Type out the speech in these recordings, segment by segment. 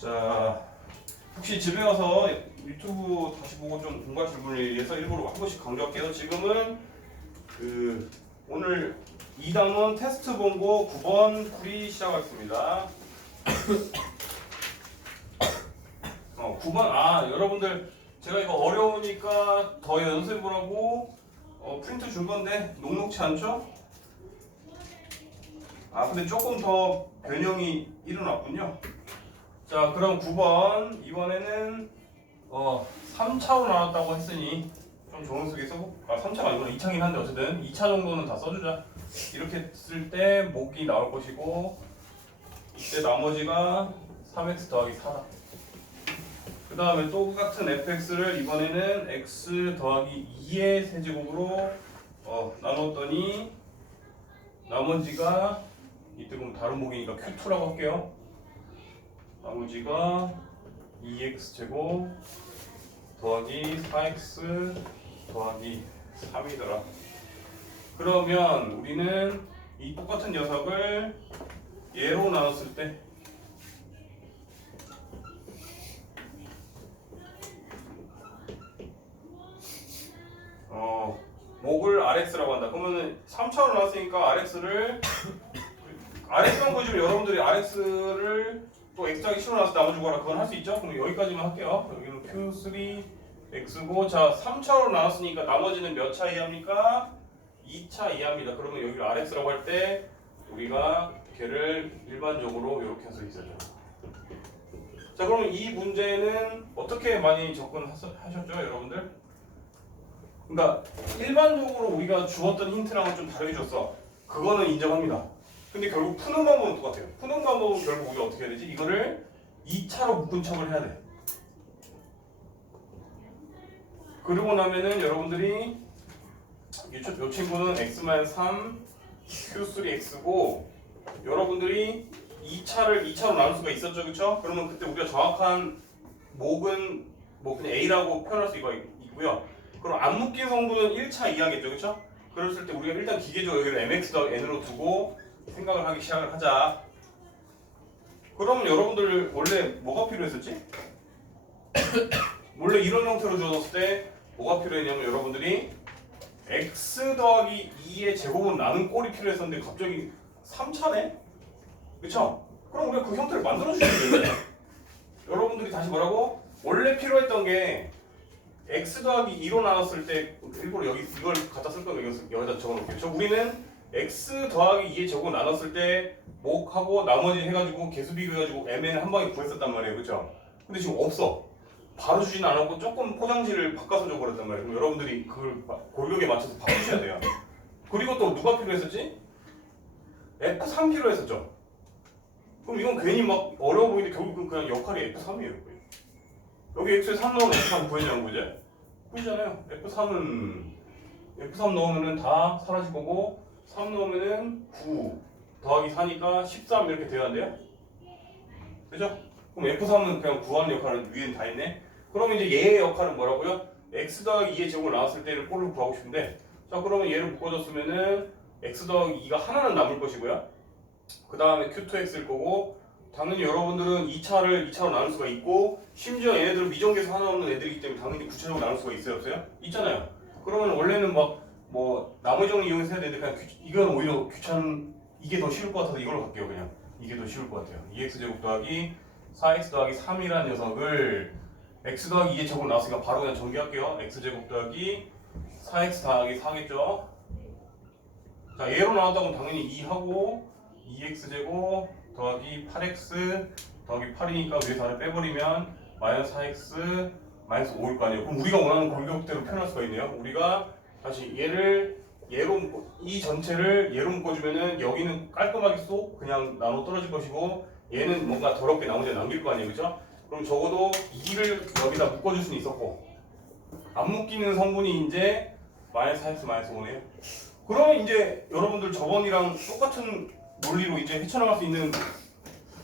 자, 혹시 집에 와서 유튜브 다시 보고 좀 공부하실 분을 위해서 일부러 한 번씩 강조할게요. 지금은 오늘 2단원 테스트 본고 9번 풀이 시작하겠습니다. 9번 여러분들 제가 이거 어려우니까 더 연습해보라고 프린트 준 건데 녹록치 않죠? 근데 조금 더 변형이 일어났군요. 자, 그럼 9번 이번에는 3차로 나왔다고 했으니 좀 좋은 속에 써볼까? 3차가 아니구나. 2차긴 한데 어쨌든 2차 정도는 다 써주자. 이렇게 쓸 때 목이 나올 것이고 이때 나머지가 3x 더하기 4다. 그 다음에 똑같은 fx를 이번에는 x 더하기 2의 세제곱으로 나눴더니 나머지가 이때 그럼 다른 목이니까 q2라고 할게요. 나머지가 2x제곱 더하기 4x 더하기 3이더라. 그러면 우리는 이 똑같은 녀석을 얘로 나눴을 때 목을 RX라고 한다. 그러면 3차로 나왔으니까 RX만 보여주면 여러분들이 RX를 또 X하기 싫어 나와서 나머지 거라 그건 할 수 있죠? 그럼 여기까지만 할게요. 여기는 Q3 X고 자 3차로 나왔으니까 나머지는 몇 차 이하입니까? 2차 이하입니다. 그러면 여기를 RX라고 할 때 우리가 걔를 일반적으로 이렇게 해서 있어죠. 자 그러면 이 문제는 어떻게 많이 접근하셨죠 여러분들? 그러니까 일반적으로 우리가 주었던 힌트랑은 좀 다르게 줬어. 그거는 인정합니다. 근데 결국 푸는 방법은 똑같아요. 푸는 방법은 결국 우리가 어떻게 해야 되지? 이거를 2차로 묶은 척을 해야 돼. 그러고 나면은 여러분들이 요 친구는 x-3 q3x고 여러분들이 2차로 나눌 수가 있었죠, 그렇죠? 그러면 그때 우리가 정확한 목은 뭐 그냥 a라고 표현할 수가 있고요. 그럼 안 묶인 성분은 1차 이하겠죠, 그렇죠? 그랬을 때 우리가 일단 기계적으로 여기를 mx 더하기 n으로 두고 생각을 하기 시작을 하자. 그럼 여러분들 원래 뭐가 필요했었지? 원래 이런 형태로 주어졌을 때 뭐가 필요했냐면 여러분들이 x 더하기 2의 제곱은 나는 꼴이 필요했었는데 갑자기 3차네? 그쵸? 그럼 우리가 그 형태를 만들어주시면 돼요. 여러분들이 다시 뭐라고? 원래 필요했던 게 x 더하기 2로 나눴을 때 일부러 여기 이걸 갖다 쓸 거면 여기다 적어놓을게요. 우리는 x 더하기 2의 제곱 나눴을 때 목하고 나머지 해가지고 개수 비교해가지고 mn을 한 방에 구했었단 말이에요. 그쵸? 근데 지금 없어. 바로 주진 않았고 조금 포장지를 바꿔서 줘버렸단 말이에요. 그럼 여러분들이 그걸 골격에 맞춰서 바꾸셔야 돼요. 그리고 또 누가 필요했었지? F3 필요했었죠. 그럼 이건 괜히 막 어려워 보이는데 결국은 그냥 역할이 F3이에요. 여기 X에 3 넣으면 F3 구해지는 거죠? 구해잖아요. F3 넣으면 다 사라질 거고 3 넣으면 9 더하기 4니까 13 이렇게 돼야 한대요. 그죠? 그럼 F3은 그냥 구하는 역할은 위에는 다 있네. 그럼 이제 얘의 역할은 뭐라고요? x 더하기 2의 제곱을 나왔을 때를 꼴을 구하고 싶은데 자 그러면 얘를 묶어줬으면은 x 더하기 2가 하나는 남을 것이고요. 그 다음에 q2x일 거고 당연히 여러분들은 2차로 나눌 수가 있고 심지어 얘네들은 미정계수 하나 없는 애들이기 때문에 당연히 구체적으로 나눌 수가 있어요 없어요? 있잖아요. 그러면 원래는 막 뭐 나머지 정리 이용해서 해야 되는데 그냥 이건 오히려 귀찮은 이게 더 쉬울 것 같아서 이걸로 갈게요. 그냥 이게 더 쉬울 것 같아요. 2x제곱 더하기 4x 더하기 3이라는 녀석을 x 더하기 2의 제곱 나왔으니까 바로 그냥 전개할게요. x제곱 더하기 4x 더하기 4겠죠. 자 얘로 나왔다고 당연히 2하고 2x제곱 더하기 8x 더하기 8이니까 위에서 하나 빼버리면 마이너스 4x 마이너스 5일 거 아니에요. 그럼 우리가 원하는 골격대로 표현할 수가 있네요. 우리가 다시 이 전체를 얘로 묶어주면은 여기는 깔끔하게 쏙 그냥 나눠 떨어질 것이고 얘는 뭔가 더럽게 나머지 남길 거 아니에요. 그죠? 그럼 적어도 2를 여기다 묶어줄 수는 있었고 안 묶이는 성분이 이제 마이너스 4x 마이너스 5네요. 그러면 이제 여러분들 저번이랑 똑같은 논리로 이제 헤쳐나갈 수 있는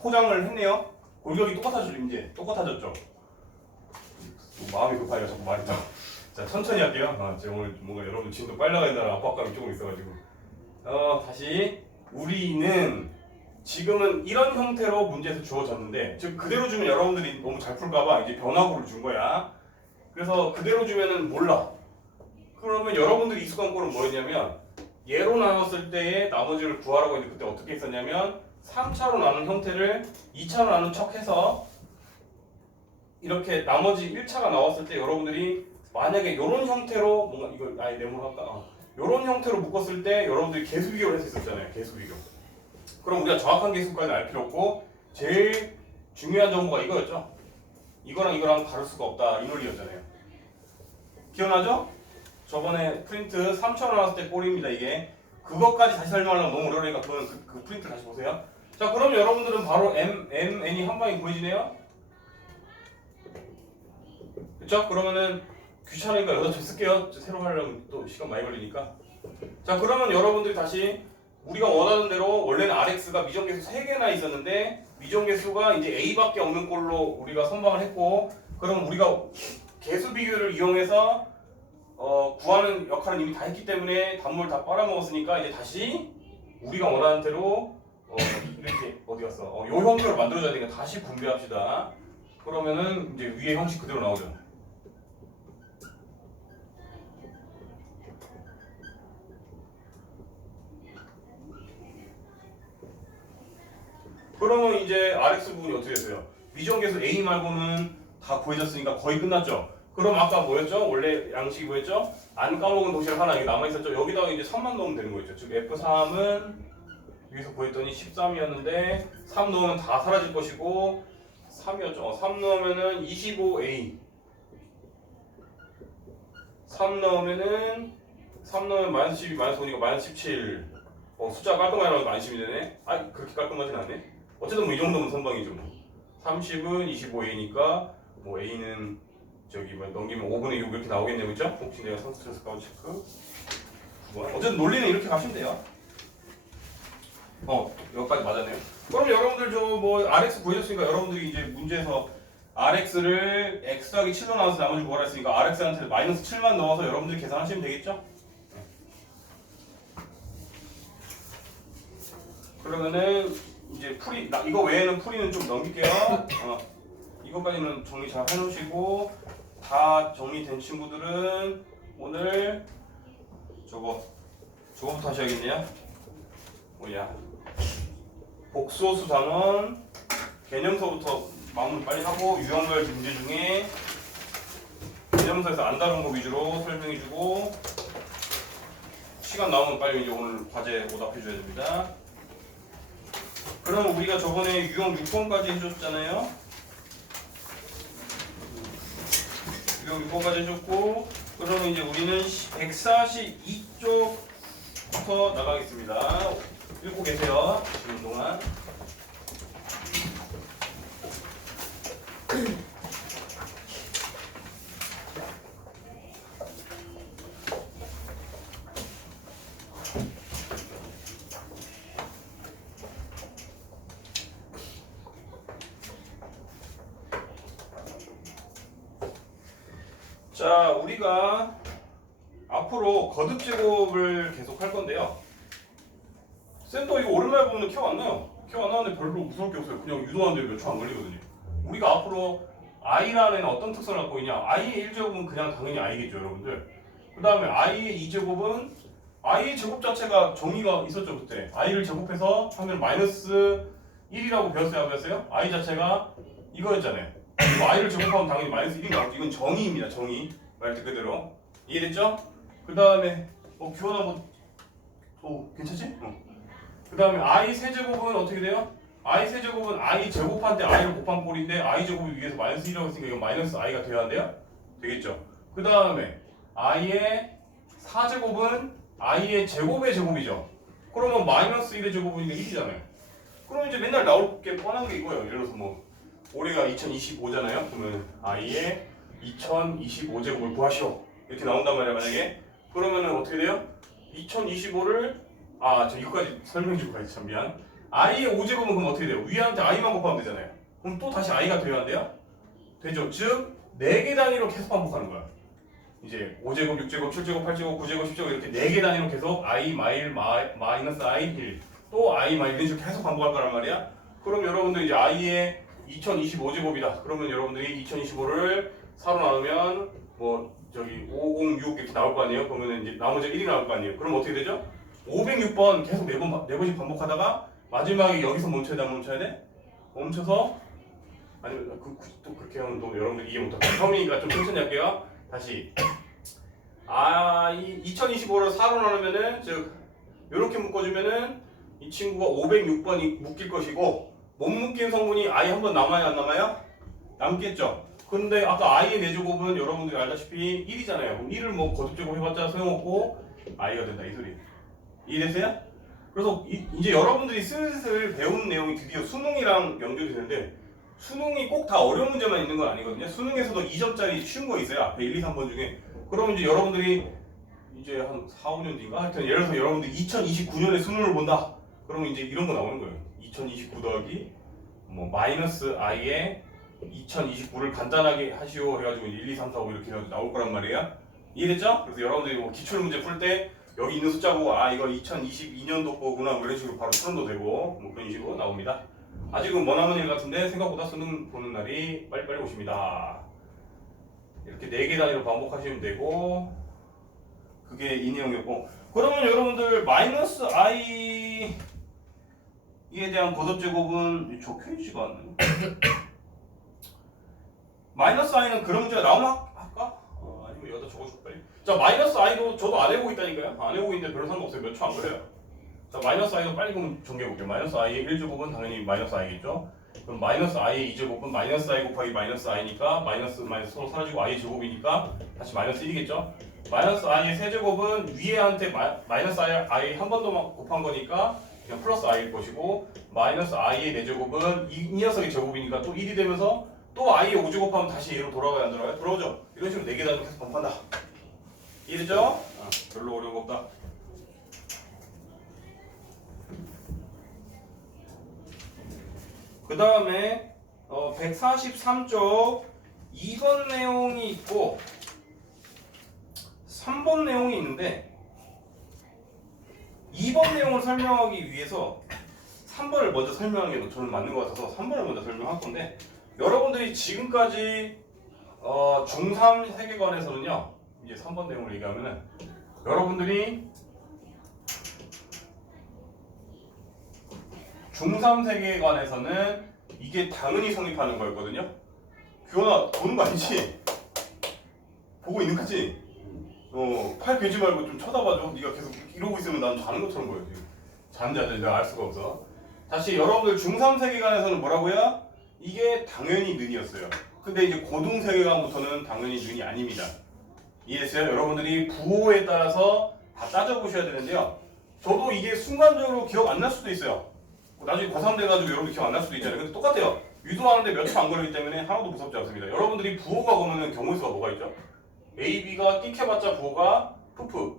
포장을 했네요. 골격이 똑같아졌죠. 마음이 급하니까 자꾸 말이 나. 자 천천히 할게요. 제가 오늘 뭔가 여러분 지금도 빨리 나가야 된다는 압박감이 조금 있어가지고 다시 우리는 지금은 이런 형태로 문제에서 주어졌는데 즉 그대로 주면 여러분들이 너무 잘 풀까봐 이제 변화구를 준 거야. 그래서 그대로 주면은 몰라. 그러면 여러분들이 익숙한 꼴은 뭐였냐면 얘로 나눴을 때의 나머지를 구하라고 했는데 그때 어떻게 했었냐면 3차로 나눈 형태를 2차로 나눈 척해서 이렇게 나머지 1차가 나왔을 때 여러분들이 만약에 이런 형태로 뭔가 이걸 아예 네모할까? 이런 형태로 묶었을 때 여러분들이 개수 비교를 할 수 있었잖아요. 개수 비교. 그럼 우리가 정확한 개수까지 알 필요 없고 제일 중요한 정보가 이거였죠. 이거랑 이거랑 다를 수가 없다 이 논리였잖아요. 기억나죠? 저번에 프린트 3차로 나왔을 때 꼴입니다. 이게 그것까지 다시 설명하려면 너무 어려우니까 그건 그 프린트 다시 보세요. 자 그럼 여러분들은 바로 n이 한 방에 구해지네요. 그쵸? 그러면은 귀찮으니까 여기다 좀 쓸게요. 새로 하려면 또 시간 많이 걸리니까. 자 그러면 여러분들이 다시 우리가 원하는 대로 원래는 RX가 미정계수 3개나 있었는데 미정계수가 이제 A밖에 없는 꼴로 우리가 선방을 했고 그럼 우리가 개수 비교를 이용해서 구하는 역할은 이미 다 했기 때문에 단물 다 빨아먹었으니까 이제 다시 우리가 원하는 대로 이렇게 어디 갔어? 요 형태로 만들어줘야 되니까 다시 분배합시다. 그러면은 이제 위에 형식 그대로 나오죠. 그러면 이제 RX 부분이 어떻게 됐어요? 미정계수 A 말고는 다 구해졌으니까 거의 끝났죠? 그럼 아까 뭐였죠? 원래 양식이 뭐였죠? 안 까먹은 도시락 하나 여기 남아있었죠? 여기다가 이제 3만 넣으면 되는 거였죠. 즉 F3은 여기서 구했더니 13이었는데 3 넣으면 다 사라질 것이고 3이었죠? 3 넣으면은 25A 3 넣으면은 마이너스 12, 마이너스 5니까 마이너스 17 숫자가 깔끔하게 나오니까 안심이 되네? 아 그렇게 깔끔하진 않네? 어쨌든 뭐 이 정도면 선방이죠. 30은 25A니까 뭐 A는 저기 뭐 넘기면 5분의 6 이렇게 나오겠네요. 그죠? 혹시 내가 선스트레스까지 체크 어쨌든 논리는 이렇게 가시면 돼요. 여기까지 맞았네요. 그럼 여러분들 저 뭐 RX 구해줬으니까 여러분들이 이제 문제에서 RX를 X 더하기 7로 나눠서 나머지 구하라 했으니까 RX한테 마이너스 7만 넣어서 여러분들이 계산하시면 되겠죠? 그러면은 이제 이거 외에는 풀이는 좀 넘길게요. 이것까지는 정리 잘 해놓으시고 다 정리된 친구들은 오늘 저거부터 하셔야겠네요. 뭐야? 복소수 단원 개념서부터 마무리 빨리 하고 유형별 문제 중에 개념서에서 안 다룬 거 위주로 설명해주고 시간 나오면 빨리 이제 오늘 과제 오답해줘야 됩니다. 그럼 우리가 저번에 유형 6번까지 해줬잖아요. 유형 6번까지 해줬고 그러면 이제 우리는 142쪽부터 나가겠습니다. 읽고 계세요. 지금 동안. 자, 우리가 앞으로 거듭 제곱을 계속 할 건데요. 쌤도 이거 오랜만에 보면 기억 안 나요. 기억 안 나는데 별로 무서울 게 없어요. 그냥 유도하는데 몇 초 안 걸리거든요. 우리가 앞으로 i라는 애는 어떤 특성을 갖고 있냐? i의 1제곱은 그냥 당연히 i겠죠, 여러분들. 그 다음에 i의 2제곱은 i의 제곱 자체가 정의가 있었죠, 그때. i를 제곱해서 하면 마이너스 1이라고 배웠어요, 안 배웠어요? i 자체가 이거였잖아요. i를 제곱하면 당연히 마이너스 1이 나오죠. 이건 정의입니다, 정의. 말 그대로. 이해됐죠? 그 다음에 규환아 괜찮지? 그 다음에 i 세제곱은 어떻게 돼요? i 세제곱은 i 제곱한 때 i를 곱한 꼴인데 i 제곱이 위에서 마이너스 1이라고 했으니까 이건 마이너스 i가 돼야 한대요? 되겠죠? 그 다음에 i의 4제곱은 i의 제곱의 제곱이죠. 그러면 마이너스 1의 제곱이니까 1이잖아요. 그럼 이제 맨날 나올 게 뻔한 게 이거예요. 예를 들어서 뭐 올해가 2025잖아요. 그러면 i의 2025제곱을 구하시오. 이렇게 나온단 말이야 만약에. 그러면은 어떻게 돼요? 2025를 저 이거까지 설명해 주고 가야지. 참 미안. i의 5제곱은 그럼 어떻게 돼요? 위한테 i만 곱하면 되잖아요. 그럼 또 다시 i가 돼야 한대요? 되죠. 즉 4개 단위로 계속 반복하는 거야. 이제 5제곱, 6제곱, 7제곱, 8제곱, 9제곱, 10제곱 이렇게 4개 단위로 계속 i, 마일, 마이너스 i, 1. 또 또 I 막 이런 식으로 계속 반복할 거란 말이야. 그럼 여러분들 이제 I의 2025제곱이다. 그러면 여러분들이 2025를 4로 나누면 뭐 저기 506 이렇게 나올 거 아니에요? 그러면 이제 나머지 1이 나올 거 아니에요? 그럼 어떻게 되죠? 506번 계속 네 번씩 반복하다가 마지막에 여기서 멈춰야 돼, 안 멈춰야 돼? 멈춰서 아니면 또 그렇게 하면 또 여러분들 이해 못할 거예요. 처음이니까 좀 천천히 할게요. 다시 이 2025를 4로 나누면은 즉 이렇게 묶어주면은 이 친구가 506번이 묶일 것이고 못 묶인 성분이 I 한 번 남아요, 안 남아요? 남겠죠. 근데 아까 I의 내제곱은 여러분들이 알다시피 1이잖아요. 그럼 1을 뭐 거듭제곱 해봤자 소용없고 I가 된다 이 소리. 이해됐어요? 그래서 이제 여러분들이 슬슬 배운 내용이 드디어 수능이랑 연결이 되는데 수능이 꼭 다 어려운 문제만 있는 건 아니거든요. 수능에서도 2점짜리 쉬운 거 있어요. 앞에 1, 2, 3번 중에. 그러면 이제 여러분들이 이제 한 4, 5년 뒤인가? 하여튼 예를 들어서 여러분들이 2029년에 수능을 본다. 그러면 이제 이런 거 나오는 거예요. 2029 더하기 뭐 마이너스 i에 2029를 간단하게 하시오 해가지고 1, 2, 3, 4, 5 이렇게 해가지고 나올 거란 말이에요. 이해됐죠? 그래서 여러분들이 뭐 기출 문제 풀 때 여기 있는 숫자 보고 이거 2022년도 거구나 뭐 이런 식으로 바로 풀어도 되고 뭐 그런 식으로 나옵니다. 아직은 머나먼 일 같은데 생각보다 수능 보는 날이 빨리빨리 오십니다. 이렇게 4개 단위로 반복하시면 되고 그게 이 내용이었고 그러면 여러분들 마이너스 i에 대한 거듭제곱은 적혀있지가 않네. 마이너스 i는 그런 문제가 나오면 할까? 아니면 여기다 적어줄까 빨리. 자 마이너스 i도 저도 안 해보고 있다니까요. 안 해보고 있는데 별로 상관없어요. 몇 초 안 걸려요. 자 마이너스 i도 빨리 그럼 정리해볼게요. 마이너스 i의 1제곱은 당연히 마이너스 i겠죠. 그럼 마이너스 i의 2제곱은 마이너스 i 곱하기 마이너스 i니까 마이너스 서로 사라지고 i의 제곱이니까 다시 마이너스 1이겠죠. 마이너스 i의 세제곱은 위에한테 마이너스 i 한 번 더 곱한 거니까 그냥 플러스 i일 것이고 마이너스 i의 4제곱은 이 녀석의 제곱이니까 또 1이 되면서 또 i의 5제곱하면 다시 얘로 돌아가야 안 돌아가요? 돌아오죠? 이런 식으로 4개 단위 계속 반복한다. 이해되죠? 별로 어려운 거 없다. 그 다음에 143쪽 2번 내용이 있고 3번 내용이 있는데 2번 내용을 설명하기 위해서 3번을 먼저 설명하는 게 저는 맞는 것 같아서 3번을 먼저 설명할 건데 여러분들이 지금까지 중3 세계관에서는요 이제 3번 내용을 얘기하면은 여러분들이 중3 세계관에서는 이게 당연히 성립하는 거였거든요. 규현아 보는 거 아니지? 보고 있는 거지? 팔 베지 말고 좀 쳐다봐줘. 네가 계속 이러고 있으면 난 자는 것처럼 보여 지금. 자는지 안 자는지 내가 알 수가 없어. 다시 여러분들 중3 세계관에서는 뭐라고요? 이게 당연히 는이었어요. 근데 이제 고등 세계관부터는 당연히 는이 아닙니다. 이해했어요? 여러분들이 부호에 따라서 다 따져보셔야 되는데요. 저도 이게 순간적으로 기억 안 날 수도 있어요. 나중에 고3 돼가지고 여러분들 기억 안 날 수도 있잖아요. 근데 똑같아요. 유도하는데 몇 초 안 걸리기 때문에 하나도 무섭지 않습니다. 여러분들이 부호가 보면은 경우의 수가 뭐가 있죠? A, B가 끽해봤자 부호가 푸푸,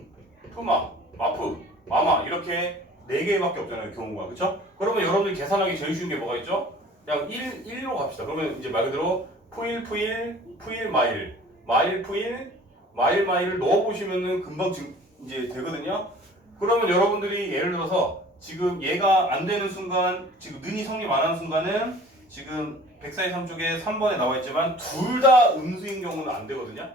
푸마, 마프, 마마 이렇게 4개밖에 없잖아요. 경우가. 그쵸? 그러면 여러분들이 계산하기 제일 쉬운 게 뭐가 있죠? 그냥 1로 갑시다. 그러면 이제 말 그대로 푸일, 마일, 마일, 푸일, 마일을 넣어보시면은 금방 이제 되거든요. 그러면 여러분들이 예를 들어서 지금 얘가 안 되는 순간, 지금 는이 성립 안 하는 순간은 지금 143쪽에 3번에 나와 있지만 둘 다 음수인 경우는 안 되거든요.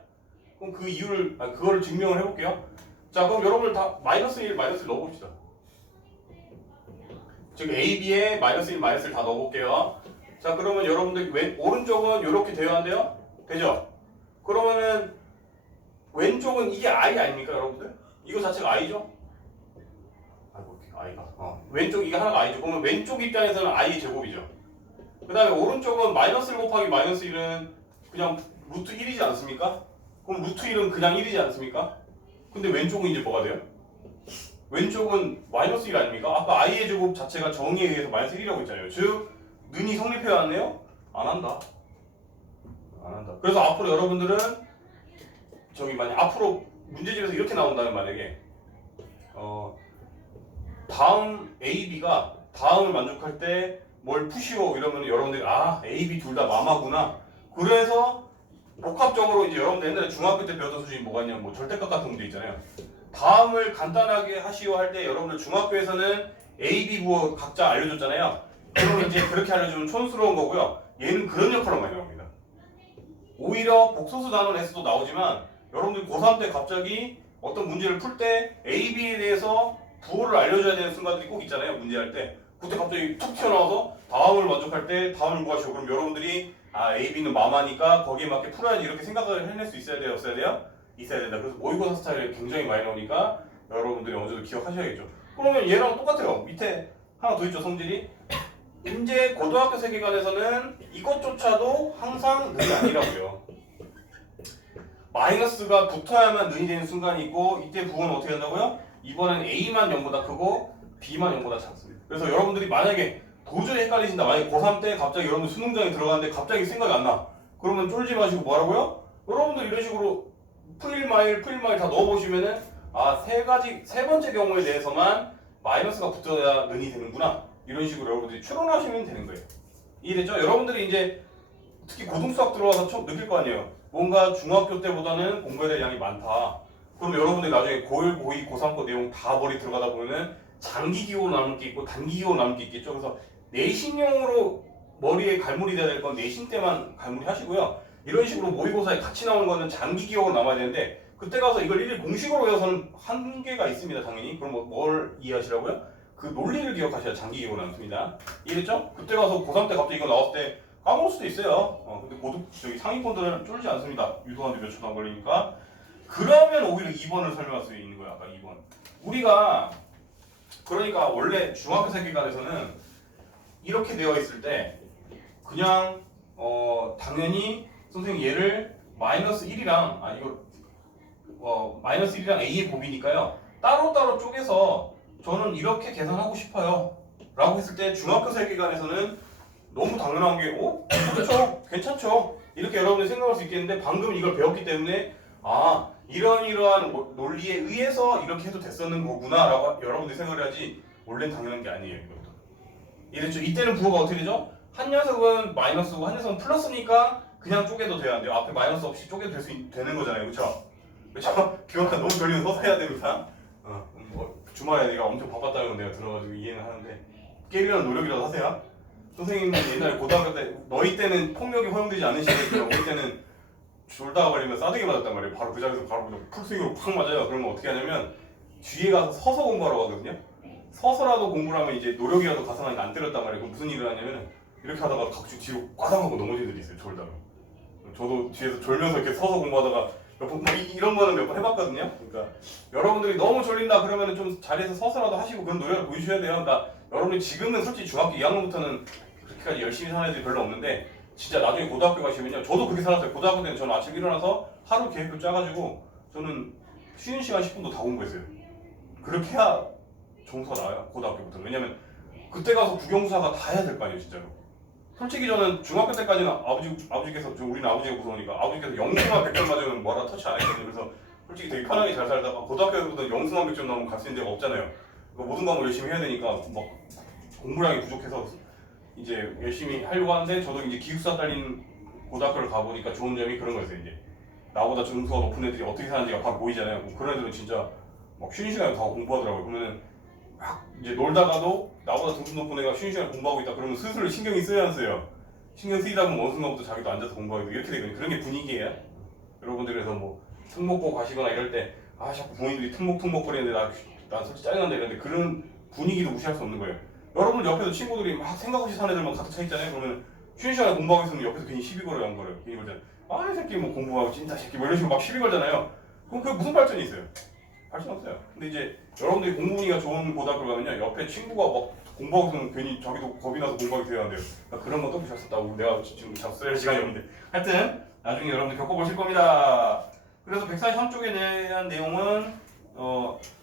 그럼 그 이유를, 그거를 증명을 해볼게요. 자, 그럼 여러분들 다 마이너스 1 넣어봅시다. 지금 A, B에 마이너스 1, 마이너스 1 다 넣어볼게요. 자, 그러면 여러분들 오른쪽은 이렇게 되어야 한대요? 되죠? 그러면은 왼쪽은 이게 I 아닙니까, 여러분들? 이거 자체가 I죠? 아이고, I가. 왼쪽 이게 하나가 I죠. 그러면 왼쪽 입장에서는 I 제곱이죠. 그 다음에 오른쪽은 마이너스 1 곱하기 마이너스 1은 그냥 루트 1이지 않습니까? 그럼 루트 1은 그냥 1이지 않습니까? 근데 왼쪽은 이제 뭐가 돼요? 왼쪽은 마이너스 1 아닙니까? 아까 i의 제곱 자체가 정의에 의해서 마이너스 1이라고 했잖아요. 즉 는이 성립해야 하네요? 안 한다. 그래서 앞으로 여러분들은 만약 앞으로 문제집에서 이렇게 나온다면 만약에 다음 A, B가 다음을 만족할 때 뭘 푸시오 이러면 여러분들이 A, B 둘 다 마마구나. 그래서 복합적으로 이제 여러분들 옛날에 중학교 때 배웠던 수준이 뭐가 있냐면 절대값 같은 문제 있잖아요. 다음을 간단하게 하시오 할 때 여러분들 중학교에서는 A, B 부호 각자 알려줬잖아요. 그러면 이제 그렇게 알려주면 촌스러운 거고요. 얘는 그런 역할로 많이 나옵니다. 오히려 복소수 단원에서도 나오지만 여러분들 고3 때 갑자기 어떤 문제를 풀 때 A, B에 대해서 부호를 알려줘야 되는 순간들이 꼭 있잖아요. 문제할 때. 그때 갑자기 툭 튀어나와서 다음을 만족할 때 다음을 구하시고 그럼 여러분들이 아 A, B는 마마니까 거기에 맞게 풀어야지 이렇게 생각을 해낼 수 있어야 돼요? 없어야 돼요? 있어야 된다. 그래서 모의고사 스타일이 굉장히 많이 나오니까 여러분들이 어느 정도 기억하셔야겠죠. 그러면 얘랑 똑같아요. 밑에 하나 더 있죠. 성질이. 이제 고등학교 세계관에서는 이것조차도 항상 능이 아니라고요. 마이너스가 붙어야만 능이 되는 순간이 있고 이때 부호는 어떻게 한다고요? 이번엔 A만 0보다 크고 B만 0보다 작습니다. 그래서 여러분들이 만약에 도저히 헷갈리신다. 만약에 고3 때 갑자기 여러분 수능장에 들어갔는데 갑자기 생각이 안 나. 그러면 쫄지 마시고 뭐라고요? 여러분들 이런 식으로 풀일마일 다 넣어보시면은 아 세 번째 경우에 대해서만 마이너스가 붙어야 능이 되는구나. 이런 식으로 여러분들이 추론하시면 되는 거예요. 이해됐죠? 여러분들이 이제 특히 고등수학 들어와서 처음 느낄 거 아니에요. 뭔가 중학교 때보다는 공부에 대한 양이 많다. 그럼 여러분들이 나중에 고1, 고2, 고3 거 내용 다 머리 들어가다 보면은 장기 기호로 남을 게 있고 단기 기호로 남을 게 있겠죠. 그래서 내신용으로 머리에 갈무리 돼야 될 건 내신 때만 갈무리 하시고요. 이런 식으로 모의고사에 같이 나오는 거는 장기 기호로 남아야 되는데 그때 가서 이걸 일일이 공식으로 외워서는 한계가 있습니다. 당연히. 그럼 뭘 이해하시라고요? 그 논리를 기억하셔야 장기 기호로 남습니다. 이해됐죠? 그때 가서 고3 때 갑자기 이거 나왔을 때 까먹을 수도 있어요. 근데 저기 상위권들은 쫄지 않습니다. 유도하는데 몇 초도 안 걸리니까. 그러면 오히려 2번을 설명할 수 있는 거야. 아까 2번. 우리가 그러니까 원래 중학교 세계관에서는 이렇게 되어 있을 때 그냥 당연히 선생님 얘를 마이너스 1이랑 마이너스 1이랑 A의 곱이니까요. 따로따로 쪼개서 저는 이렇게 계산하고 싶어요. 라고 했을 때 중학교 세계관에서는 너무 당연한 게 그렇죠. 괜찮죠. 이렇게 여러분들이 생각할 수 있겠는데 방금 이걸 배웠기 때문에 아 이러한 논리에 의해서 이렇게 해도 됐었는 거구나 라고 여러분들이 생각을 해야지 원래는 당연한 게 아니에요. 이것도. 이랬죠. 이때는 부호가 어떻게 되죠? 한 녀석은 마이너스고 한 녀석은 플러스니까 그냥 쪼개도 돼야 돼요. 앞에 마이너스 없이 쪼개도 되는 거잖아요. 그렇죠? 그렇죠? 기억나 너무 졸리면 서서 해야 됩니다. 주말에 내가 엄청 바빴다는 건 내가 들어가지고 이해는 하는데 깨려는 노력이라도 하세요. 선생님은 옛날에 고등학교 때 너희 때는 폭력이 허용되지 않은 시대였지만 우리 때는 졸다가 걸리면 싸대기 맞았단 말이에요. 바로 그 자리에서 바로 풀스윙으로 팍 맞아요. 그러면 어떻게 하냐면 뒤에 가서 서서 공부하러 가거든요. 서서라도 공부를 하면 이제 노력이라도 가상하니까 안 때렸단 말이에요. 그럼 무슨 일을 하냐면 이렇게 하다가 각주 뒤로 꽈당하고 넘어지는 애들이 있어요. 졸다가. 저도 뒤에서 졸면서 이렇게 서서 공부하다가 이런 거는 몇 번 해봤거든요. 그러니까 여러분들이 너무 졸린다 그러면 좀 자리에서 서서라도 하시고 그런 노력을 보여주셔야 돼요. 그러니까 여러분이 지금은 솔직히 중학교 2학년부터는 그렇게까지 열심히 사는 애들이 별로 없는데 진짜 나중에 고등학교 가시면요. 저도 그렇게 살았어요. 고등학교 때는 저는 아침 일어나서 하루 계획표 짜가지고 저는 쉬는 시간 10분도 다 공부했어요. 그렇게 해야 점수가 나와요. 고등학교부터. 왜냐면 그때 가서 국영수사가 다 해야 될 거 아니에요. 진짜로. 솔직히 저는 중학교 때까지는 아버지께서 우리는 아버지가 무서우니까 아버지께서 영수만 100점 맞으면 뭐라 터치 안 했거든요. 그래서 솔직히 되게 편하게 잘 살다가 고등학교에서도 영수만 100점 나오면 갈 수 있는 데가 없잖아요. 모든 과목을 열심히 해야 되니까 막 공부량이 부족해서 이제 열심히 하려고 하는데 저도 이제 기숙사 딸린 고등학교를 가보니까 좋은 점이 그런 거였어요. 이제 나보다 점수가 높은 애들이 어떻게 사는지가 다 보이잖아요. 그런 애들은 진짜 막 쉬는 시간에 다 공부하더라고요. 그러면은 막 이제 놀다가도 나보다 점수 높은 애가 쉬는 시간에 공부하고 있다 그러면 스스로 신경이 쓰여야 안 쓰여요. 신경 쓰이다 보면 어느 순간부터 자기도 앉아서 공부하고 이렇게 되거든요. 그런 게 분위기예요. 여러분들 그래서 뭐 특목고 가시거나 이럴 때 자꾸 부모님들이 특목거리는데 난 솔직히 짜증난다 이러는데 그런 분위기도 무시할 수 없는 거예요. 여러분 옆에서 친구들이 막 생각 없이 사는 애들만 가득 차 있잖아요. 그러면 쉬는 시간에 공부하고 있으면 옆에서 괜히 시비 걸어요, 안 걸어요? 괜히 걸잖아요. 이 새끼 뭐 공부하고 찐따 새끼 뭐 이런 식으로 막 시비 걸잖아요. 그럼 그게 무슨 발전이 있어요? 발전 없어요. 근데 이제 여러분들이 공부 분위기가 좋은 고등학교 가면요, 옆에 친구가 막 공부하고 있으면 괜히 자기도 겁이 나서 공부하게 돼야 한대요. 그러니까 그런 것도 무시했었다고 내가 지금 잡수할 시간이 없는데 하여튼 나중에 여러분들 겪어보실 겁니다. 그래서 143쪽에 대한 내용은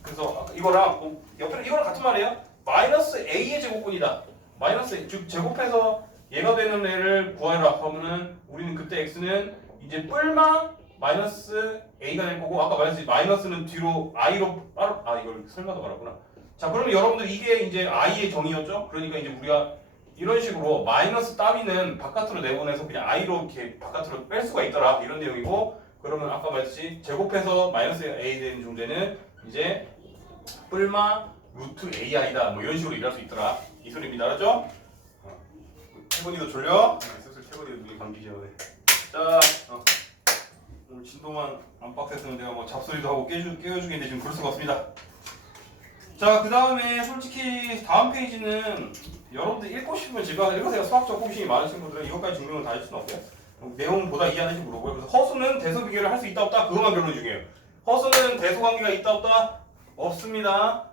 그래서 이거랑 옆에 이거랑 같은 말이에요. 마이너스 a의 제곱분이다. 마이너스 즉 제곱해서 얘가 되는 애를 구하라 하면은 우리는 그때 x는 이제 뿔마 마이너스 a가 될 거고 아까 마이너스는 뒤로 i로 이걸 설마도 말았구나. 자 그러면 여러분들 이게 이제 i의 정의였죠. 그러니까 이제 우리가 이런 식으로 마이너스 따위는 바깥으로 내보내서 그냥 i로 이렇게 바깥으로 뺄 수가 있더라 이런 내용이고 그러면 아까 말했듯이 제곱해서 마이너스 a 되는 존재는 이제 뿔마 루트 AI다 뭐 이런 식으로 일할 수 있더라 이 소리입니다. 알았죠? 태권이도 졸려? 슬슬 태권이도 눈이 감기죠. 자 오늘 진도만 안 빡셌으면 내가 뭐 잡소리도 하고 깨워주겠는데 지금 그럴 수가 없습니다. 자 그 다음에 솔직히 다음 페이지는 여러분들 읽고 싶으면 제가 읽으세요. 수학적 호기심이 많으신 분들은 이것까지 증명을 다 할 수는 없고요. 내용보다 이해하는지 물어보고요. 그래서 허수는 대소 비교를 할 수 있다 없다 그것만 결론 중이에요. 허수는 대소 관계가 있다 없다 없습니다.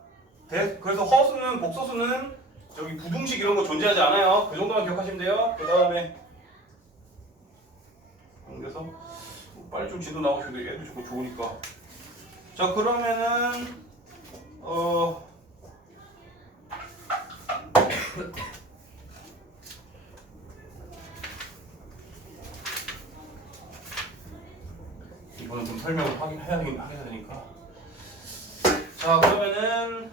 그래서 허수는 복소수는 저기 부등식 이런 거 존재하지 않아요. 그 정도만 기억하시면 돼요. 그 다음에 그래서 빨리 좀 진도 나오셔도 얘도 조금 좋으니까. 자 그러면은 이거는 좀 설명을 해야 되니까. 자 그러면은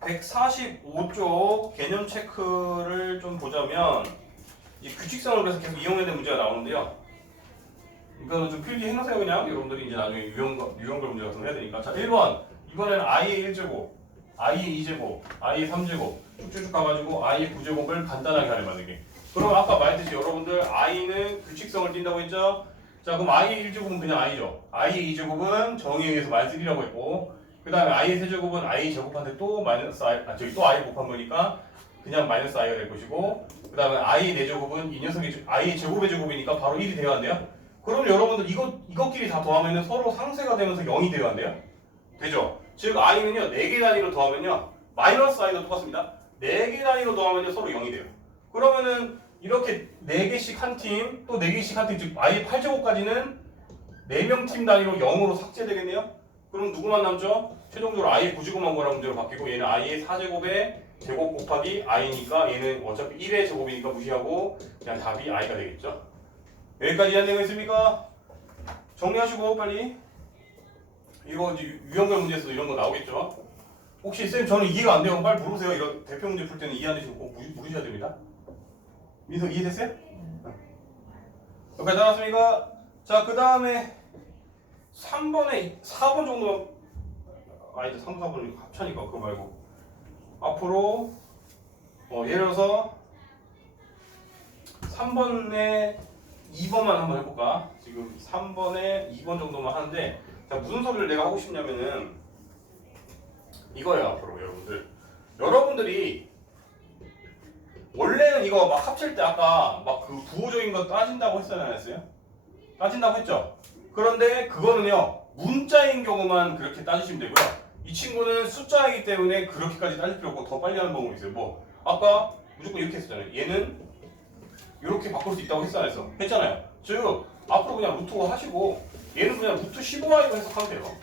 145쪽 개념 체크를 좀 보자면 이 규칙성을 그래서 계속 이용해야 되는 문제가 나오는데요. 이거는 좀 필기 해놓으세요. 그냥 여러분들이 이제 나중에 유형별 문제 같은 거 해야 되니까. 자 1번 이번에는 i의 1제곱 i의 2제곱 i의 3제곱 쭉쭉 가가지고 i의 9제곱을 간단하게 하려 만들기. 그럼 아까 말했듯이 여러분들 i는 규칙성을 띈다고 했죠. 자 그럼 i의 1제곱은 그냥 i죠. i의 2제곱은 정의에 의해서 마이너스 1이라고 했고 그 다음에 i의 세제곱은 i 제곱한테 또 마이너스 i 저기 또 i 곱한 거니까 그냥 마이너스 i가 될 것이고 그 다음에 i의 4제곱은 이 녀석이 i의 제곱의 제곱이니까 바로 1이 되어야 한대요. 그럼 여러분들 이것끼리 다 더하면 서로 상쇄가 되면서 0이 되어야 한대요. 되죠? 즉 i는요 4개 단위로 더하면요 마이너스 i도 똑같습니다. 4개 단위로 더하면요 서로 0이 돼요. 그러면은 이렇게 4개씩 한 팀 또 4개씩 한 팀 즉 i 8제곱까지는 4명 팀 단위로 0으로 삭제되겠네요. 그럼 누구만 남죠? 최종적으로 i의 9제곱만 구하라는 문제로 바뀌고 얘는 i의 4제곱의 제곱 곱하기 i니까 얘는 어차피 1의 제곱이니까 무시하고 그냥 답이 i가 되겠죠. 여기까지 이해한 내용 있습니까? 정리하시고 빨리. 이거 이제 유형별 문제에서도 이런 거 나오겠죠. 혹시 쌤 저는 이해가 안 돼요. 빨리 물으세요. 이런 대표 문제 풀 때는 이해 안 되시면 꼭 물으셔야 됩니다. 민서 이해됐어요? 여기까지 나왔습니까? 자 그 다음에 3번에 4번 정도만 아니다 3, 4번이 합차니까 그거 말고 앞으로 예를 들어서 3번에 2번만 한번 해볼까? 지금 3번에 2번 정도만 하는데 자 무슨 소리를 내가 하고 싶냐면은 이거예요. 앞으로 여러분들이 원래는 이거 막 합칠 때 아까 막 그 부호적인 거 따진다고 했어요 안 했어요? 따진다고 했죠? 그런데 그거는요 문자인 경우만 그렇게 따지시면 되고요. 이 친구는 숫자이기 때문에 그렇게까지 따질 필요 없고 더 빨리 하는 방법이 있어요. 뭐 아까 무조건 이렇게 했었잖아요. 얘는 이렇게 바꿀 수 있다고 했어 안 했어? 했잖아요. 즉 앞으로 그냥 루트 5 하시고 얘는 그냥 루트 15i로 해석하면 돼요.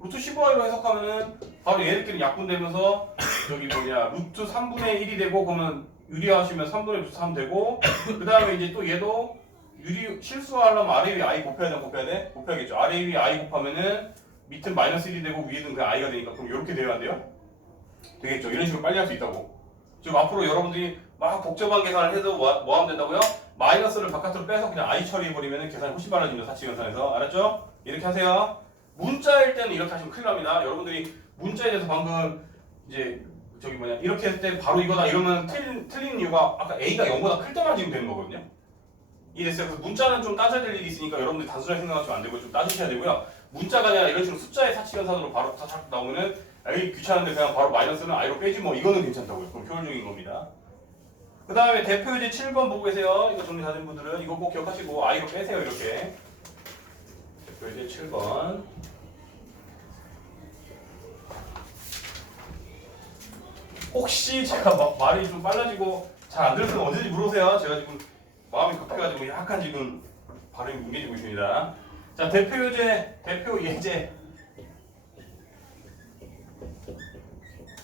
루트 15i로 해석하면은 바로 얘네끼리 약분되면서 여기 루트 3분의 1이 되고 그러면 유리하시면 3분의 루트 3 되고 그 다음에 이제 또 얘도 실수하려면 아래 위에 i 곱해야 돼? 곱해야겠죠. 아래 위에 i 곱하면은 밑은 마이너스 1이 되고 위에는 그냥 i가 되니까 그럼 이렇게 돼야 돼요? 되겠죠. 이런 식으로 빨리 할 수 있다고. 즉 앞으로 여러분들이 막 복잡한 계산을 해도 뭐 하면 된다고요? 마이너스를 바깥으로 빼서 그냥 i 처리해버리면 계산이 훨씬 빨라집니다. 사치계산에서. 알았죠? 이렇게 하세요. 문자일 때는 이렇게 하시면 큰일 납니다. 여러분들이 문자에 대해서 방금 이제 이렇게 했을 때 바로 이거다 이러면 틀린 이유가 아까 a가 0보다 클 때만 지금 되는 거거든요. 이해됐어요? 그래서 문자는 좀 따져야 될 일이 있으니까 여러분들 단순하게 생각하시면 안 되고 좀 따지셔야 되고요. 문자가 아니라 이런 식으로 숫자의 사치계산으로 바로 탁 나오면은 에이 귀찮은데 그냥 바로 마이너스는 i로 빼지 뭐 이거는 괜찮다고요. 그럼 효율적인 겁니다. 그 다음에 대표유제 7번 보고 계세요. 이거 정리 다 된 분들은 이거 꼭 기억하시고 i로 빼세요. 이렇게 대표유제 7번 혹시 제가 말이 좀 빨라지고 잘 안 들으면 언제든지 물어보세요. 제가 지금 마음이 급해가지고 약간 지금 발음이 뭉개지고 있습니다. 자 대표유제, 대표예제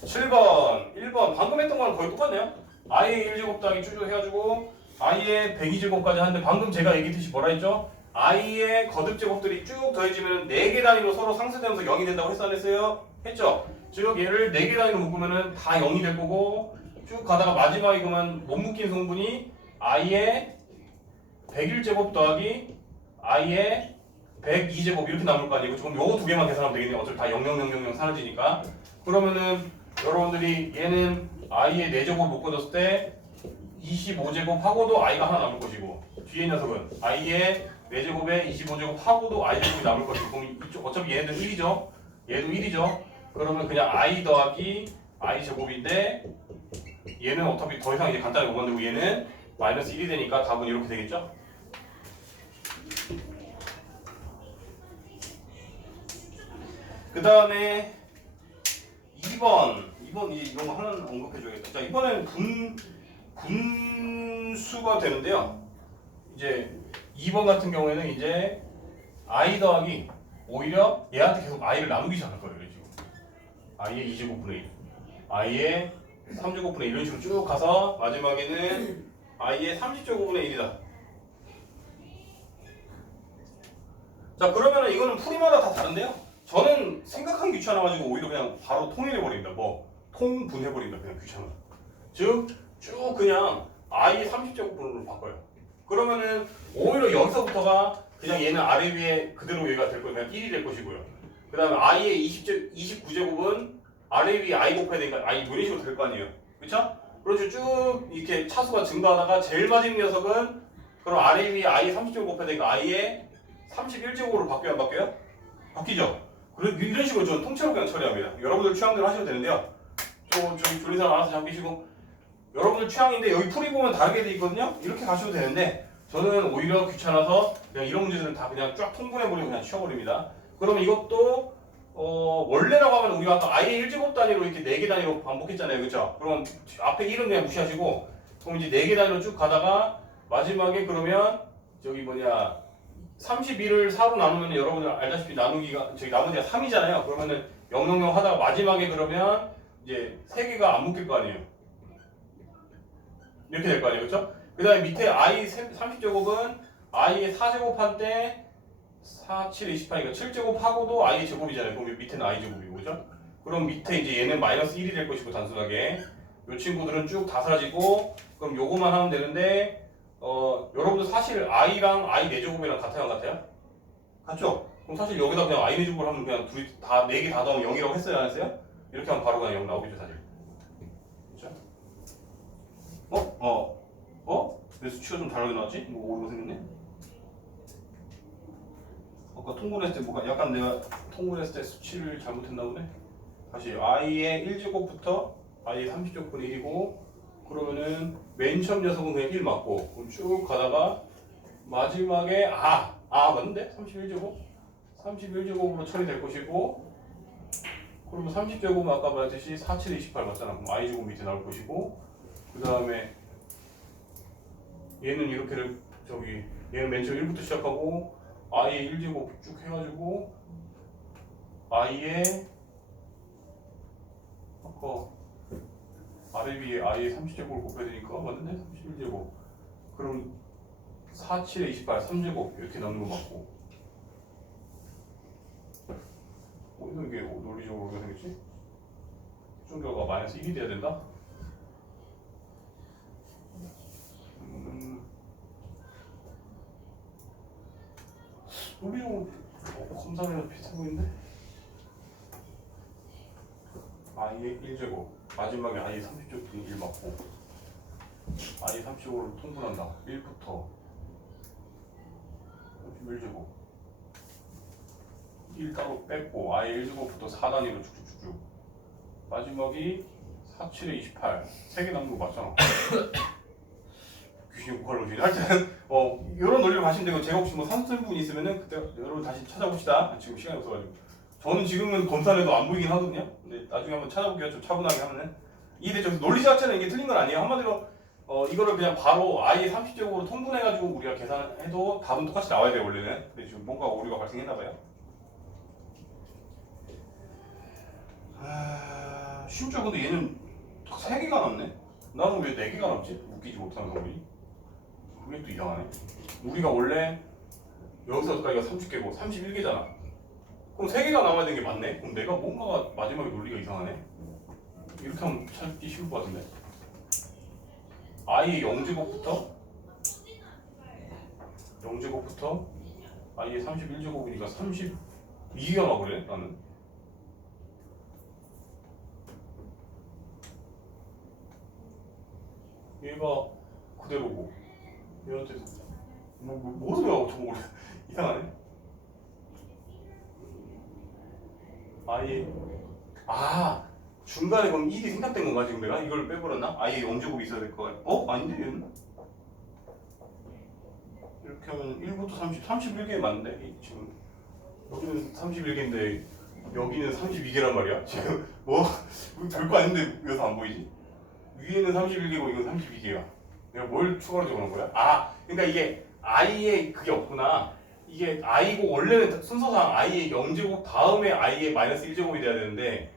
7번, 1번 방금 했던 거랑 거의 똑같네요. i의 1제곱 더하기 쭉 해가지고 i의 102제곱까지 하는데 방금 제가 얘기했듯이 뭐라 했죠? i의 거듭제곱들이 쭉 더해지면 4개 단위로 서로 상쇄되면서 0이 된다고 했어 안 했어요? 했죠? 즉 얘를 4개 단위로 묶으면 다 0이 될 거고 쭉 가다가 마지막에 그러면 못 묶인 성분이 i의 101제곱 더하기 i의 102제곱 이렇게 남을 거 아니에요. 그럼 요거 두 개만 계산하면 되겠네요. 어차피 다 00000 사라지니까. 그러면은 여러분들이 얘는 i의 4제곱 묶어줬을 때 25제곱 하고도 i가 하나 남을 것이고 뒤에 녀석은 i의 4제곱에 25제곱 하고도 i제곱이 남을 것이고 그럼 이쪽 어차피 얘네들 1이죠. 얘도 1이죠. 그러면 그냥 i 더하기 i제곱인데 얘는 어차피 더 이상 이제 간단히 못 만들고 얘는 마이너스 1이 되니까 답은 이렇게 되겠죠. 그 다음에 2번 이제 이런 거 하나 언급해줘야겠다. 자, 이번엔 분수가 되는데요. 이제 2번 같은 경우에는 이제 i 더하기 오히려 얘한테 계속 i를 나누기 시작할 거예요. 지금 i의 2제곱분의 1, i의 3제곱분의 1 이런 식으로 쭉 가서 마지막에는 i의 30제곱분의 1이다. 자, 그러면은 이거는 풀이마다 다 다른데요. 저는 생각하기 귀찮아가지고 오히려 그냥 바로 통일해버립니다. 뭐 통분해버립니다. 그냥 귀찮아. 즉 쭉 그냥 i 30제곱분으로 바꿔요. 그러면은 오히려 여기서부터가 그냥 얘는 아래 위에 그대로 얘가 될 거예요. 그냥 1이 될 것이고요. 그 다음에 i의 29제곱은 아래 위에 i 곱해야 되니까 i 이런 식으로 될 거 아니에요. 그쵸? 그렇죠. 쭉 이렇게 차수가 증가하다가 제일 마지막 녀석은 그럼 아래 위에 i 30제곱 곱해야 되니까 i의 31제곱으로 바뀌어요? 안 바뀌어요? 바뀌죠? 그래, 이런 식으로 저는 통째로 그냥 처리합니다. 여러분들 취향대로 하셔도 되는데요. 저기 졸린 사람 알아서 잡히시고 여러분들 취향인데 여기 풀이 보면 다르게 돼 있거든요. 이렇게 가셔도 되는데 저는 오히려 귀찮아서 그냥 이런 문제들은 다 그냥 쫙 통분해버리고 그냥 치워버립니다. 그러면 이것도 원래라고 하면 우리가 아까 i의 1제곱 단위로 이렇게 4개 단위로 반복했잖아요. 그쵸? 그럼 앞에 1은 그냥 무시하시고 그럼 이제 4개 단위로 쭉 가다가 마지막에 그러면 저기 31을 4로 나누면 여러분들 알다시피 나누기가 저기 나머지가 3이잖아요. 그러면은 0, 0, 0 하다가 마지막에 그러면 이제 3개가 안 묶일 거 아니에요. 이렇게 될 거 아니에요. 그렇죠? 그 다음에 밑에 i 30제곱은 i의 4제곱한 때 4, 7, 28이니까 7제곱하고도 i의 제곱이잖아요. 그럼 밑에는 i 제곱이고 그죠? 그럼 밑에 이제 얘는 마이너스 1이 될 것이고 단순하게 이 친구들은 쭉 다 사라지고 그럼 요거만 하면 되는데 여러분들 사실 i랑 i 4제곱이랑 같아요 안 같아요? 같죠? 그럼 사실 여기다 그냥 i 4제곱을 하면 그냥 둘이 다 4개 다 더하면 0이라고 했어요 안 했어요? 이렇게 하면 바로 그냥 0 나오겠죠 사실. 그렇죠? 왜 수치가 좀 다르게 나왔지? 뭐 오류가 생겼네? 아까 통분했을 때 뭐가 약간 내가 통분했을 때 수치를 잘못했나 보네. 다시 i의 1제곱부터 i의 30제곱분의 1이고 그러면은 맨 처음 녀석은 그냥 1 맞고 그럼 쭉 가다가 마지막에 맞는데? 31제곱으로 처리될 것이고 그러면 30제곱은 아까 말했듯이 4, 7, 28 맞잖아. 그럼 i제곱 밑에 나올 것이고 그 다음에 얘는 이렇게를 얘는 맨 처음 1부터 시작하고 i의 1제곱 쭉 해가지고 i의 아까 아래 위에 i의 30제곱을 곱해야 되니까 맞는데? 31제곱 그럼 4, 7에 28, 3제곱 이렇게 나오는 거 맞고 어디서 이게 논리적으로 어떻게 생겼지? 최종 결과가 마이너스 1이 돼야 된다? 논리적으로 검사하면 비슷해 보이는데? i의 1제곱 마지막에 i의 30제곱 1 맞고 i의 30제곱으로 통분한다 1부터 31제곱 1 따로 뺐고 i의 1제곱부터 4단위로 쭉쭉쭉 마지막이 4, 7에 28 3개 남는 거 맞잖아. 귀신 고칼로 주인 하여튼 이런 논리로 가시면 되고 제가 혹시 뭐 산수분이 있으면은 그때 여러분 다시 찾아봅시다. 지금 시간이 없어가지고 저는 지금은 검사해도 안 보이긴 하거든요. 근데 나중에 한번 찾아볼게요. 좀 차분하게 하면은 이해되죠? 논리 자체는 이게 틀린 건 아니에요. 한마디로 이거를 그냥 바로 i의 30제곱으로 통분해가지고 우리가 계산해도 답은 똑같이 나와야 돼요 원래는. 근데 지금 뭔가 오류가 발생했나봐요. 심지어 근데 얘는 3개가 남네? 나는 왜 4개가 남지? 웃기지 못하는 놈이. 그게 또 이상하네. 우리가 원래 여기서까지가 30개고 31개잖아. 그럼 3개가 남아야 되는 게 맞네? 그럼 내가 뭔가가 마지막에 논리가 이상하네? 이렇게 하면 찾기 쉬울 것 같은데. i의 0제곱부터 i의 31제곱이니까 32개가 나오래 나는. y가 그대로고 얘한테 뭐로 배워 저거 모르 이상하네. 중간에 그럼 1이 생략된 건가 지금 내가? 이걸 빼버렸나? 아예 0제곱이 있어야 될 거 같아. 아닌데 얘는? 이렇게 하면 1부터 31개 맞는데? 지금 여기는 31개인데 여기는 32개란 말이야? 지금 별거 아닌데 왜 안 보이지? 위에는 31개고 이건 32개야. 내가 뭘 추가로 적어놓은 거야? 그러니까 이게 i에 그게 없구나. 이게 i고 원래는 순서상 i의 0제곱 다음에 i의 마이너스 1제곱이 돼야 되는데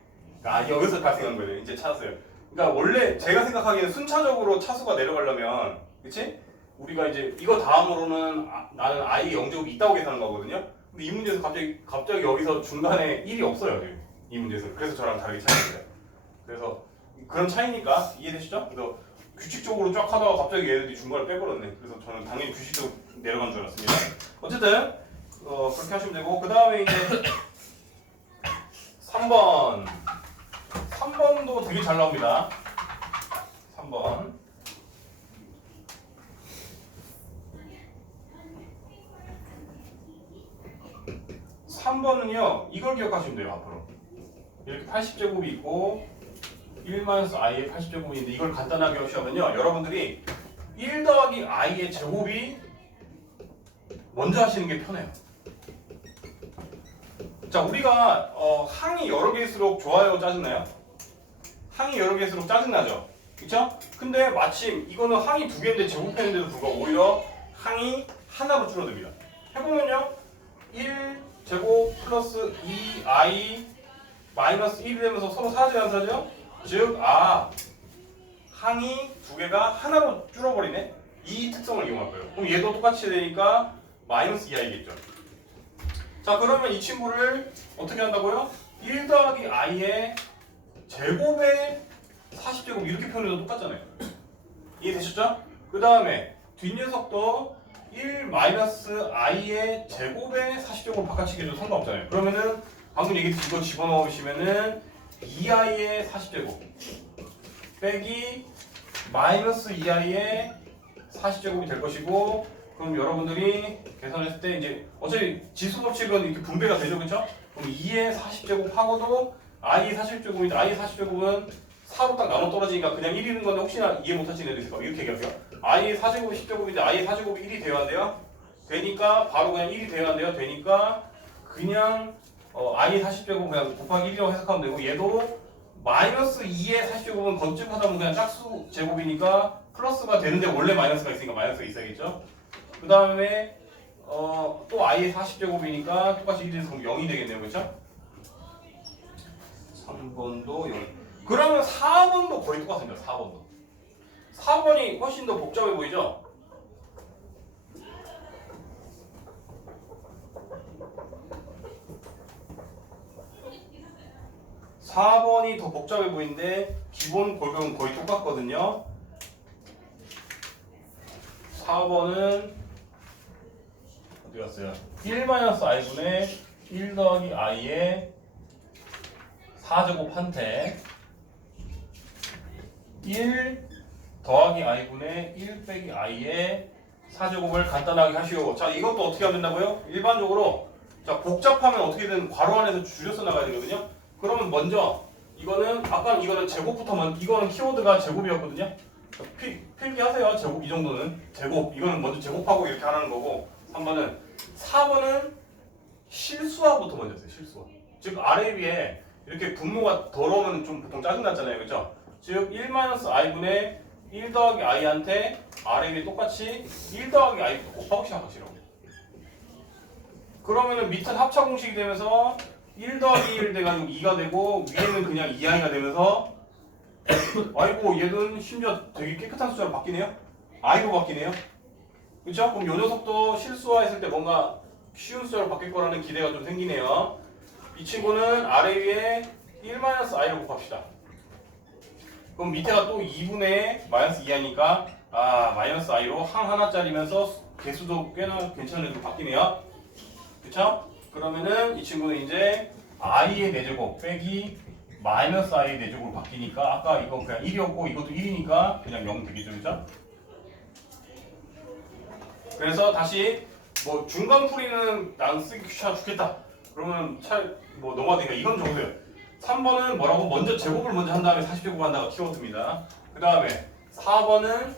여기서 발생한 거예요. 이제 찾았어요. 그러니까 원래 제가 생각하기에는 순차적으로 차수가 내려가려면 그치? 우리가 이제 이거 다음으로는 나는 i의 0제곱이 있다고 계산한 거거든요. 근데 이 문제에서 갑자기 여기서 중간에 1이 없어요. 지금. 이 문제에서. 그래서 저랑 다르게 찾았어요. 그래서 그런 차이니까 이해되시죠? 그래서 규칙적으로 쫙 하다가 갑자기 얘들이 중간을 빼버렸네. 그래서 저는 당연히 규칙적으로 내려간 줄 알았습니다. 어쨌든 그렇게 하시면 되고 그 다음에 이제 3번도 되게 잘 나옵니다. 3번 3번은요 이걸 기억하시면 돼요. 앞으로 이렇게 80제곱이 있고 1-i의 80제곱이 있는데 이걸 간단하게 하시면요 여러분들이 1 더하기 i의 제곱이 먼저 하시는 게 편해요. 자 우리가 항이 여러 개일수록 좋아요 짜증나요? 항이 여러 개일수록 짜증나죠? 그쵸? 근데 마침 이거는 항이 두 개인데 제곱했는데도 불구하고 오히려 항이 하나로 줄어듭니다. 해보면요 1제곱 플러스 2i 마이너스 1이 되면서 서로 사라져요 안 사라져요? 즉 항이 두 개가 하나로 줄어버리네? 이 특성을 이용할 거예요. 그럼 얘도 똑같이 되니까 마이너스 2i겠죠. 자 그러면 이 친구를 어떻게 한다고요? 1 더하기 i의 제곱의 40제곱 이렇게 표현해도 똑같잖아요. 이해되셨죠? 그 다음에 뒷녀석도 1 마이너스 i의 제곱의 40제곱 바꿔치기 해도 상관없잖아요. 그러면은 방금 얘기했듯이 이거 집어넣으시면은 2i의 40제곱 빼기 마이너스 2i의 40제곱이 될 것이고 그럼 여러분들이 계산했을 때 이제 어차피 지수 법칙은 이렇게 분배가 되죠, 그렇죠? 그럼 2의 40제곱 하고도 i의 40제곱인데 i의 40제곱은 4로 딱 나눠 떨어지니까 그냥 1이는 건데 혹시나 이해 못하시는 애들 있을까? 이렇게 얘기할게요. i의 4제곱이 10제곱인데 i의 4제곱이 1이 되어야 안 돼요? 되니까 바로 그냥 1이 되어야 안 돼요? 되니까 그냥 i의 40제곱 그냥 곱하기 1이라고 해석하면 되고 얘도 마이너스 2의 40제곱은 건축하다 보면 그냥 짝수 제곱이니까 플러스가 되는데 원래 마이너스가 있으니까 마이너스가 있어야겠죠? 그 다음에 또 i의 40제곱이니까 똑같이 1에서 0이 되겠네요. 그렇죠? 3번도 0. 그러면 4번도 거의 똑같습니다. 4번도. 4번이 훨씬 더 복잡해 보이죠? (4번이) 더 복잡해 보이는데 기본 골격은 거의 똑같거든요. 4번은 어디 갔어요? 1-i분의 1 더하기 i의 4제곱 한테 1 더하기 i분의 1 빼기 i의 4제곱을 간단하게 하시오. 자 이것도 어떻게 하면 된다고요? 일반적으로 자 복잡하면 어떻게든 괄호 안에서 줄여서 나가야 되거든요. 그러면 먼저 이거는 아까 이거는 제곱부터 이거는 키워드가 제곱이었거든요. 필기하세요. 제곱 이 정도는 제곱 이거는 먼저 제곱하고 이렇게 하라는 거고 3번은 4번은 실수화부터 먼저 했어요. 실수화. 즉 아래 위에 이렇게 분모가 더러우면 좀 보통 짜증났잖아요. 그죠? 즉 1-i분의 1 더하기 i한테 아래 위에 똑같이 1 더하기 i부터 곱하고 시작하시라고. 그러면은 밑은 합차 공식이 되면서 1 더하기 1 돼가지고 2가 되고 위에는 그냥 2i가 되면서 아이고 얘는 심지어 되게 깨끗한 숫자로 바뀌네요. i로 바뀌네요. 그렇죠? 그럼 이 녀석도 실수화했을 때 뭔가 쉬운 숫자로 바뀔 거라는 기대가 좀 생기네요. 이 친구는 아래 위에 1-i를 곱합시다. 그럼 밑에가 또 2분의 마이너스 2i니까 마이너스 i로 항 하나짜리면서 개수도 꽤나 괜찮은 애로 바뀌네요. 그쵸? 그러면은 이 친구는 이제 i의 4제곱 빼기 마이너스 i 4제곱으로 바뀌니까 아까 이거 그냥 1이었고 이것도 1이니까 그냥 0 되겠죠, 그죠? 그래서 다시 뭐 중간 풀이는 난 쓰기 귀찮아 죽겠다. 그러면 뭐 넘어가니까 이건 정도예요. 3번은 뭐라고 먼저 제곱을 먼저 한 다음에 40제곱 한다가 키워드입니다. 그 다음에 4번은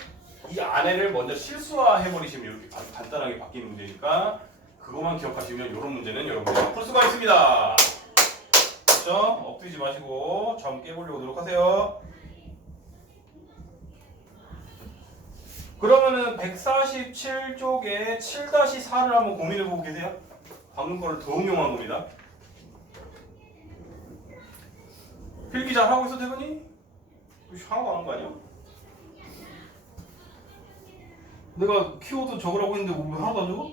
이 안에를 먼저 실수화해버리시면 이렇게 아주 간단하게 바뀌는 문제니까 그것만 기억하시면 이런 문제는 여러분들 풀 수가 있습니다. 그렇죠? 엎드리지 마시고 점 깨보려고 노력하세요. 그러면은 147쪽에 7-4를 한번 고민해보고 계세요. 방금 거를 더 응용한 겁니다. 필기 잘 하고 있어 대건이? 하나도 안 한 거 아니야? 내가 키워드 적으라고 했는데 왜 하나도 안 적어?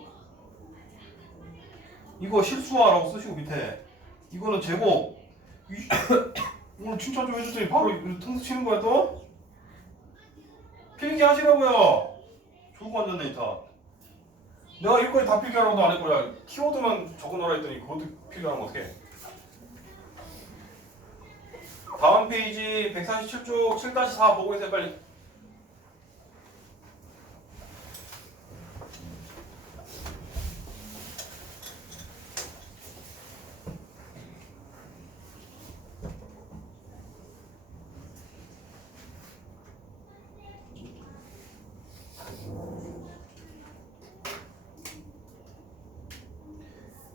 이거 실수화라고 쓰시고 밑에 이거는 제곱. 오늘 칭찬 좀 해줬더니 바로 통수 치는 거야 또? 필기 하시라고요. 졸고 앉았네 다. 내가 이거까지 다 필기하라고도 안 했고야. 키워드만 적어놓으라 했더니 그것도 필기하면 어떡해. 다음 페이지 147쪽 7-4 보고 있어요 빨리.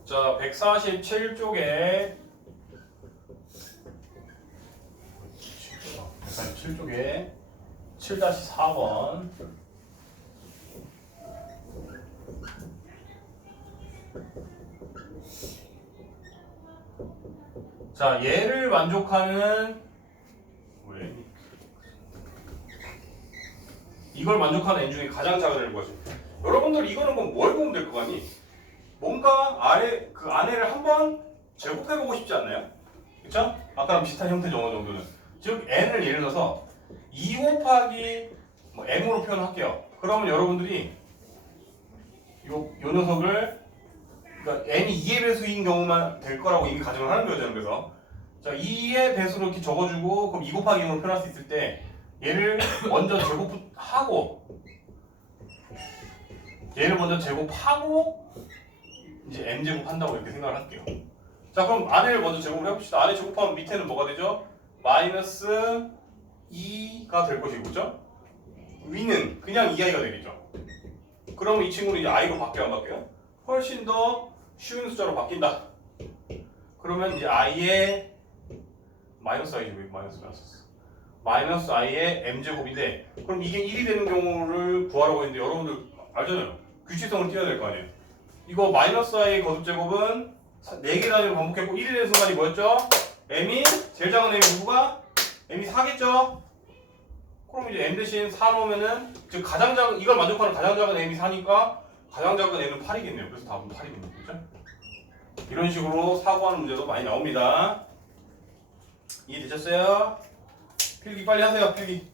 자, 147쪽에 7-4번 자, 얘를 만족하는 왜? 이걸 만족하는 n 중에 가장 작은 애를 구하죠. 여러분들 이거는 그럼 뭘 보면 될 거 같니? 뭔가 그 안에를 한번 제곱해보고 싶지 않나요? 그쵸? 아까랑 비슷한 형태죠 어느 정도는. 즉 n을 예를 들어서 2 곱하기 뭐 m으로 표현할게요. 그러면 여러분들이 요 녀석을 그러니까 n이 2의 배수인 경우만 될 거라고 이미 가정을 하는 거죠. 그래서 자 2의 배수로 이렇게 적어주고 그럼 2 곱하기 0으로 표현할 수 있을 때 얘를 먼저 제곱하고 얘를 먼저 제곱하고 이제 m제곱 한다고 이렇게 생각을 할게요. 자 그럼 안에를 먼저 제곱을 해봅시다. 안에 제곱하면 밑에는 뭐가 되죠? 마이너스 2가 될 것이고 그죠? 위는 그냥 2i가 되겠죠. 그러면 이 친구는 이제 i로 바뀌어 안 바뀌어요? 훨씬 더 쉬운 숫자로 바뀐다. 그러면 이제 i의 마이너스 i죠. 왜 마이너스 i의 m제곱인데 그럼 이게 1이 되는 경우를 구하라고 했는데 여러분들 알잖아요. 규칙성을 띄워야 될 거 아니에요. 이거 마이너스 i의 거듭제곱은 4개 단위로 반복했고 1이 되는 순간이 뭐였죠? m이 제일 작은 m이 누구가? m이 4겠죠? 그럼 이제 m 대신 4 넣으면은 즉 가장 작은 이걸 만족하는 가장 작은 m이 4니까 가장 작은 m은 8이겠네요. 그래서 답은 8이겠네요. 그죠? 이런 식으로 사고하는 문제도 많이 나옵니다. 이해되셨어요? 필기 빨리 하세요. 필기.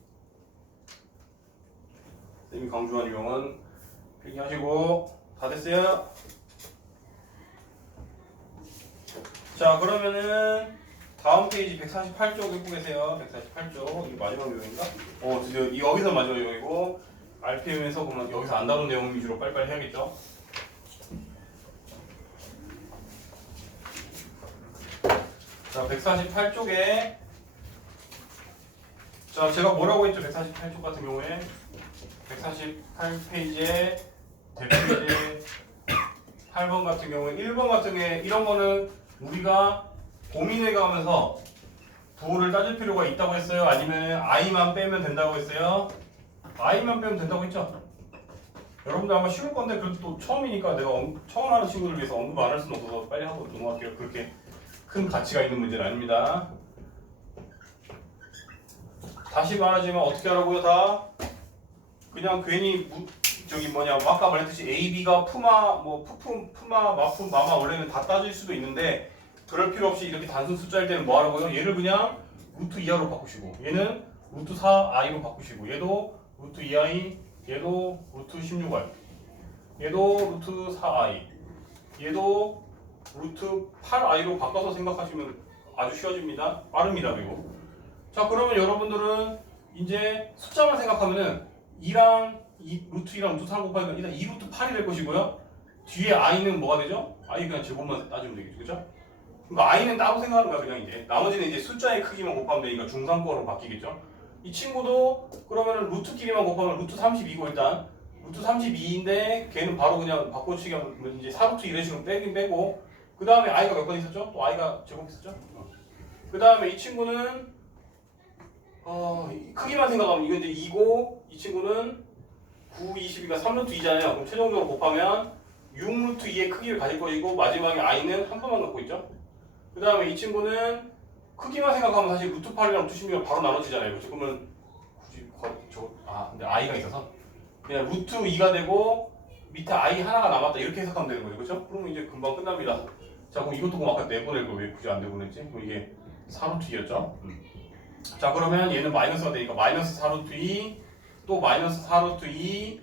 쌤이 강조한 유형은 필기 하시고 다 됐어요? 자 그러면은 다음 페이지 148쪽 읽고 계세요. 148쪽 이게 마지막 유형인가? 드디어 여기서 마지막 유형이고 RPM에서 보면 여기서 안 다룬 내용 위주로 빨리빨리 해야겠죠? 자 148쪽에 자 제가 뭐라고 했죠? 148쪽 같은 경우에 148페이지에 대표이제 8번 같은 경우에 1번 같은 경우에 이런 거는 우리가 고민해 가면서 부호를 따질 필요가 있다고 했어요? 아니면 i만 빼면 된다고 했어요? i만 빼면 된다고 했죠? 여러분들 아마 쉬울 건데 그래도 또 처음이니까 내가 처음 하는 친구들 위해서 언급 안 할 수는 없어서 빨리 하고 넘어갈게요. 그렇게 큰 가치가 있는 문제는 아닙니다. 다시 말하지만 어떻게 하라고요? 다 그냥 괜히 아까 말했듯이 A, B가 푸마, 푸마, 마품, 마마 원래는 다 따질 수도 있는데 그럴 필요 없이 이렇게 단순 숫자일 때는 뭐 하라고요? 얘를 그냥 루트 2i로 바꾸시고 얘는 루트 4i로 바꾸시고 얘도 루트 2i 얘도 루트 16i 얘도 루트 4i 얘도 루트 8i로 바꿔서 생각하시면 아주 쉬워집니다. 빠릅니다. 그리고 자 그러면 여러분들은 이제 숫자만 생각하면은 2랑 루트 2랑 루트 3 곱하니까 일단 2 루트 8이 될 것이고요. 뒤에 i는 뭐가 되죠? i 그냥 제곱만 따지면 되겠죠, 그죠? 그러니까 i는 따로 생각하는 거야 그냥 이제 나머지는 이제 숫자의 크기만 곱하면 되니까 중상권으로 바뀌겠죠. 이 친구도 그러면은 루트끼리만 곱하면 루트 32고 일단 루트 32인데 걔는 바로 그냥 바꿔치기 하면 이제 4루트 이런 식으로 빼긴 빼고 그 다음에 i가 몇 번 있었죠? 또 i가 제곱 있었죠? 그 다음에 이 친구는 크기만 생각하면 이건 이제 2고 이 친구는 9, 22가 3루트 2잖아요. 그럼 최종적으로 곱하면 6루트 2의 크기를 가질 것이고 마지막에 i는 한 번만 갖고 있죠. 그 다음에 이 친구는 크기만 생각하면 사실 루트 8이랑 루트 16이 바로 나눠지잖아요. 그렇죠? 그러면 굳이 근데 i가 있어서 그냥 루트 2가 되고 밑에 i 하나가 남았다 이렇게 해석하면 되는 거죠. 그렇죠? 그러면 이제 금방 끝납니다. 자 그럼 이것도 그럼 아까 내보낼 거 왜 굳이 안 내보냈지? 그럼 이게 4루트 2였죠? 자 그러면 얘는 마이너스가 되니까 마이너스 4루트 2 또 마이너스 4루트 2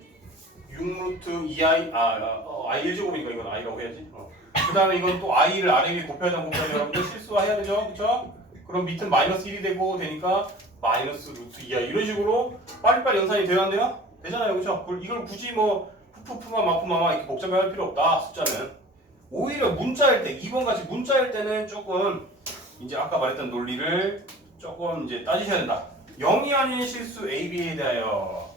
6루트 2i i 1제곱이니까 이건 i라고 해야지. 그 다음에 이건 또 i를 아래 위에 곱해야 곱해야 여러분들 실수해야 되죠, 그렇죠? 그럼 밑은 마이너스 1이 되니까 마이너스 루트 2i 이런 식으로 빨리빨리 연산이 돼야 안 돼요? 되잖아요, 그렇죠? 이걸 굳이 뭐 푸푸푸마 마푸마마 이렇게 복잡하게 할 필요 없다 숫자는. 오히려 문자일 때 2번 같이 문자일 때는 조금 이제 아까 말했던 논리를 조금 이제 따지셔야 된다. 0이 아닌 실수 AB에 대하여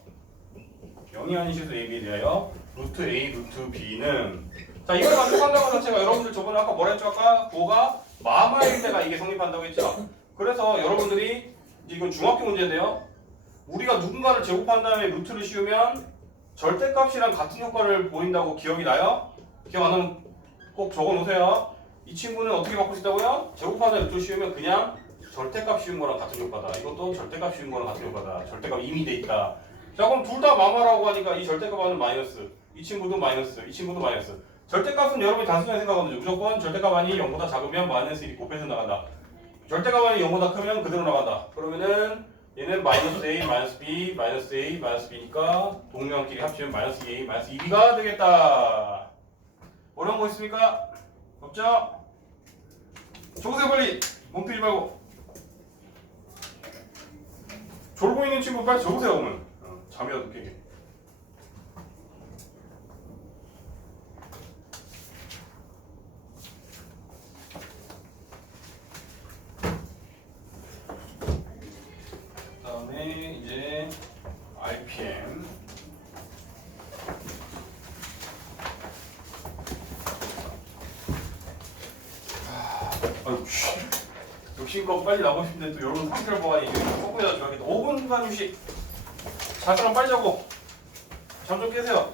0이 아닌 실수 AB에 대하여 루트 A, 루트 B는 자 이걸 가지고 한다는 것 자체가 여러분들 저번에 아까 뭐라 했죠? 아까 구호가 마마일 때가 이게 성립한다고 했죠? 그래서 여러분들이 이제 이건 중학교 문제인데요. 우리가 누군가를 제곱한 다음에 루트를 씌우면 절대값이랑 같은 효과를 보인다고 기억이 나요? 기억 안 나면 꼭 적어놓으세요. 이 친구는 어떻게 바꿀 수 있다고요? 제곱한 다음에 루트를 씌우면 그냥 절대값 씌운 거랑 같은 효과다. 이것도 절대값 씌운 거랑 같은 효과다. 절대값 이미 돼 있다. 자 그럼 둘 다 마마라고 하니까 이 절대값은 마이너스, 이 친구도 마이너스, 이 친구도 마이너스. 절대값은 여러분이 단순하게 생각하거든요. 무조건 절대값 아니 0보다 작으면 마이너스 1이 곱해서 나간다. 절대값 아니 0보다 크면 그대로 나간다. 그러면은 얘는 마이너스 A, 마이너스 B, 마이너스 A, 마이너스 B니까 동명끼리 합치면 마이너스 2A, 마이너스 2B가 되겠다. 어려운 거 있습니까? 없죠? 적으세요 빨리. 멍뜨지 말고. 졸고 있는 친구 빨리 적으세요 오면. 잠이라도 깨게. 그다음에 이제 RPM. 아유 욕심껏 빨리 나고 싶은데 또 여러분 상태를 보아니 조금이라도 줘야겠다. 5분간 휴식. 자 그럼 빨리 자고 잠 좀 깨세요.